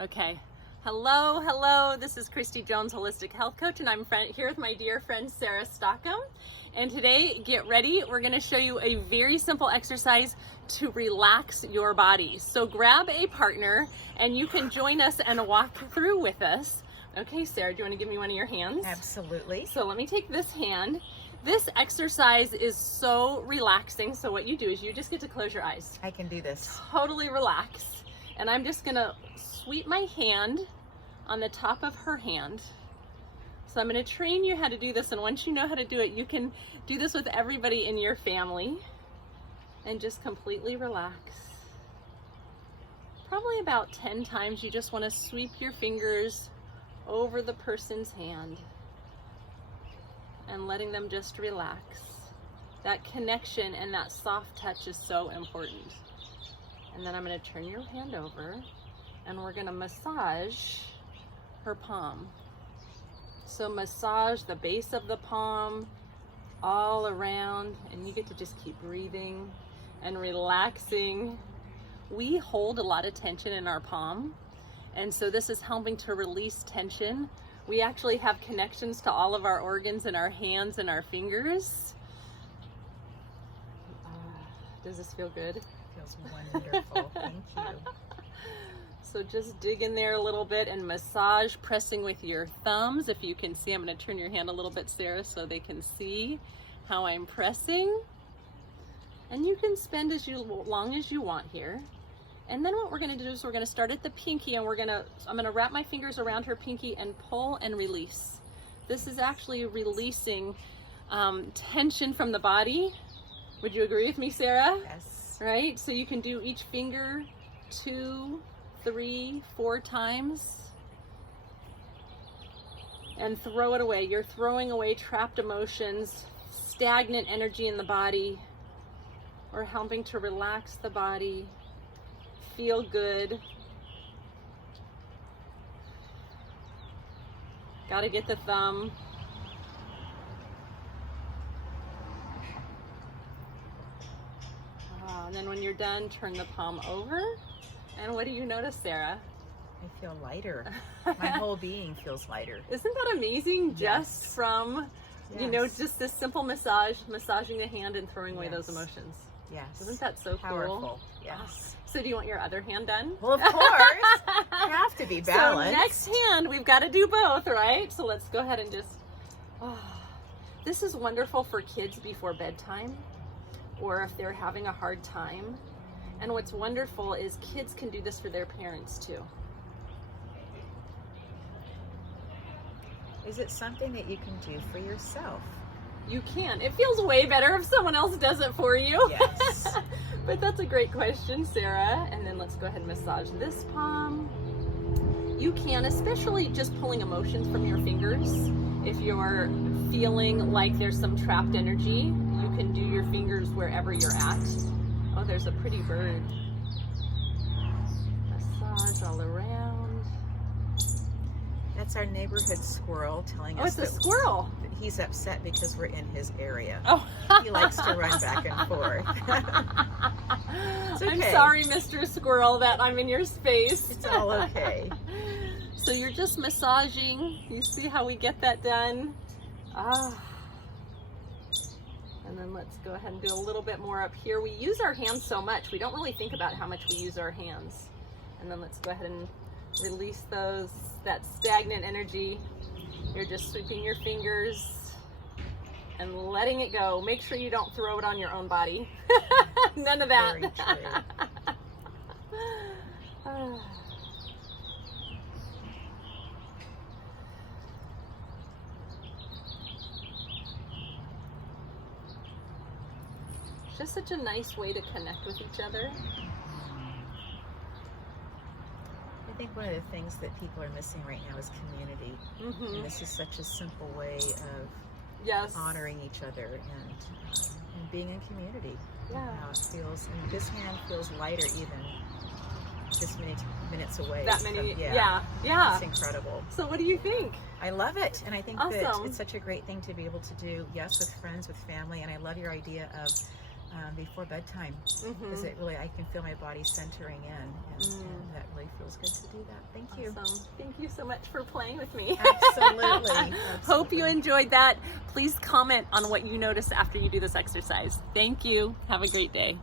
Okay. Hello. This is Christy Jones, Holistic Health Coach, and I'm here with my dear friend Sarah Stockham. And today, get ready. We're going to show you a very simple exercise to relax your body. So grab a partner, and you can join us and walk through with us. Okay, Sarah, do you want to give me one of your hands? Absolutely. So let me take this hand. This exercise is so relaxing. So what you do is you just get to close your eyes. I can do this. Totally relax. And I'm just gonna sweep my hand on the top of her hand. So I'm gonna train you how to do this, and once you know how to do it, you can do this with everybody in your family and just completely relax. Probably about 10 times you just wanna sweep your fingers over the person's hand and letting them just relax. That connection and that soft touch is so important. And then I'm going to turn your hand over and we're going to massage her palm. So massage the base of the palm all around, and you get to just keep breathing and relaxing. We hold a lot of tension in our palm, and so this is helping to release tension. We actually have connections to all of our organs in our hands and our fingers. Does this feel good? Feels wonderful. Thank you. So just dig in there a little bit and massage, pressing with your thumbs. If you can see, I'm going to turn your hand a little bit, Sarah, so they can see how I'm pressing. And you can spend as long as you want here. And then what we're going to do is we're going to start at the pinky, and I'm going to wrap my fingers around her pinky and pull and release. This is actually releasing tension from the body. Would you agree with me, Sarah? Yes. Right? So you can do each finger 2, 3, 4 times and throw it away. You're throwing away trapped emotions, stagnant energy in the body. We're helping to relax the body, feel good. Gotta get the thumb. And then when you're done, turn the palm over. And what do you notice, Sarah? I feel lighter. My whole being feels lighter. Isn't that amazing? Yes. Just from, just this simple massaging the hand and throwing away those emotions. Yes. Isn't that so powerful? Cool? Yes. So do you want your other hand done? Well, of course. You have to be balanced. So next hand, we've got to do both, right? So let's go ahead and just, this is wonderful for kids before bedtime, or if they're having a hard time. And what's wonderful is kids can do this for their parents too. Is it something that you can do for yourself? You can. It feels way better if someone else does it for you. Yes. But that's a great question, Sarah. And then let's go ahead and massage this palm. You can, especially just pulling emotions from your fingers. If you're feeling like there's some trapped energy, you can do your fingers wherever you're at. Oh, there's a pretty bird. Massage all around. That's our neighborhood squirrel telling us it's a squirrel. that he's upset because we're in his area. Oh. He likes to run back and forth. It's okay. I'm sorry, Mr. Squirrel, that I'm in your space. It's all okay. So you're just massaging. You see how we get that done? And then let's go ahead and do a little bit more up here. We use our hands so much. We don't really think about how much we use our hands. And then let's go ahead and release that stagnant energy. You're just sweeping your fingers and letting it go. Make sure you don't throw it on your own body. None of that. Very true. Just such a nice way to connect with each other. I think one of the things that people are missing right now is community. Mm-hmm. And this is such a simple way of honoring each other and being in community. Yeah. How it feels. And this hand feels lighter even just many minutes away. That many, so, yeah. It's incredible. So what do you think? I love it. And I think Awesome. that it's such a great thing to be able to do, yes, with friends, with family. And I love your idea of before bedtime, because it really, I can feel my body centering in, and that really feels good to do that. Thank you. Awesome. Thank you so much for playing with me. Absolutely. Hope you enjoyed that. Please comment on what you notice after you do this exercise. Thank you. Have a great day.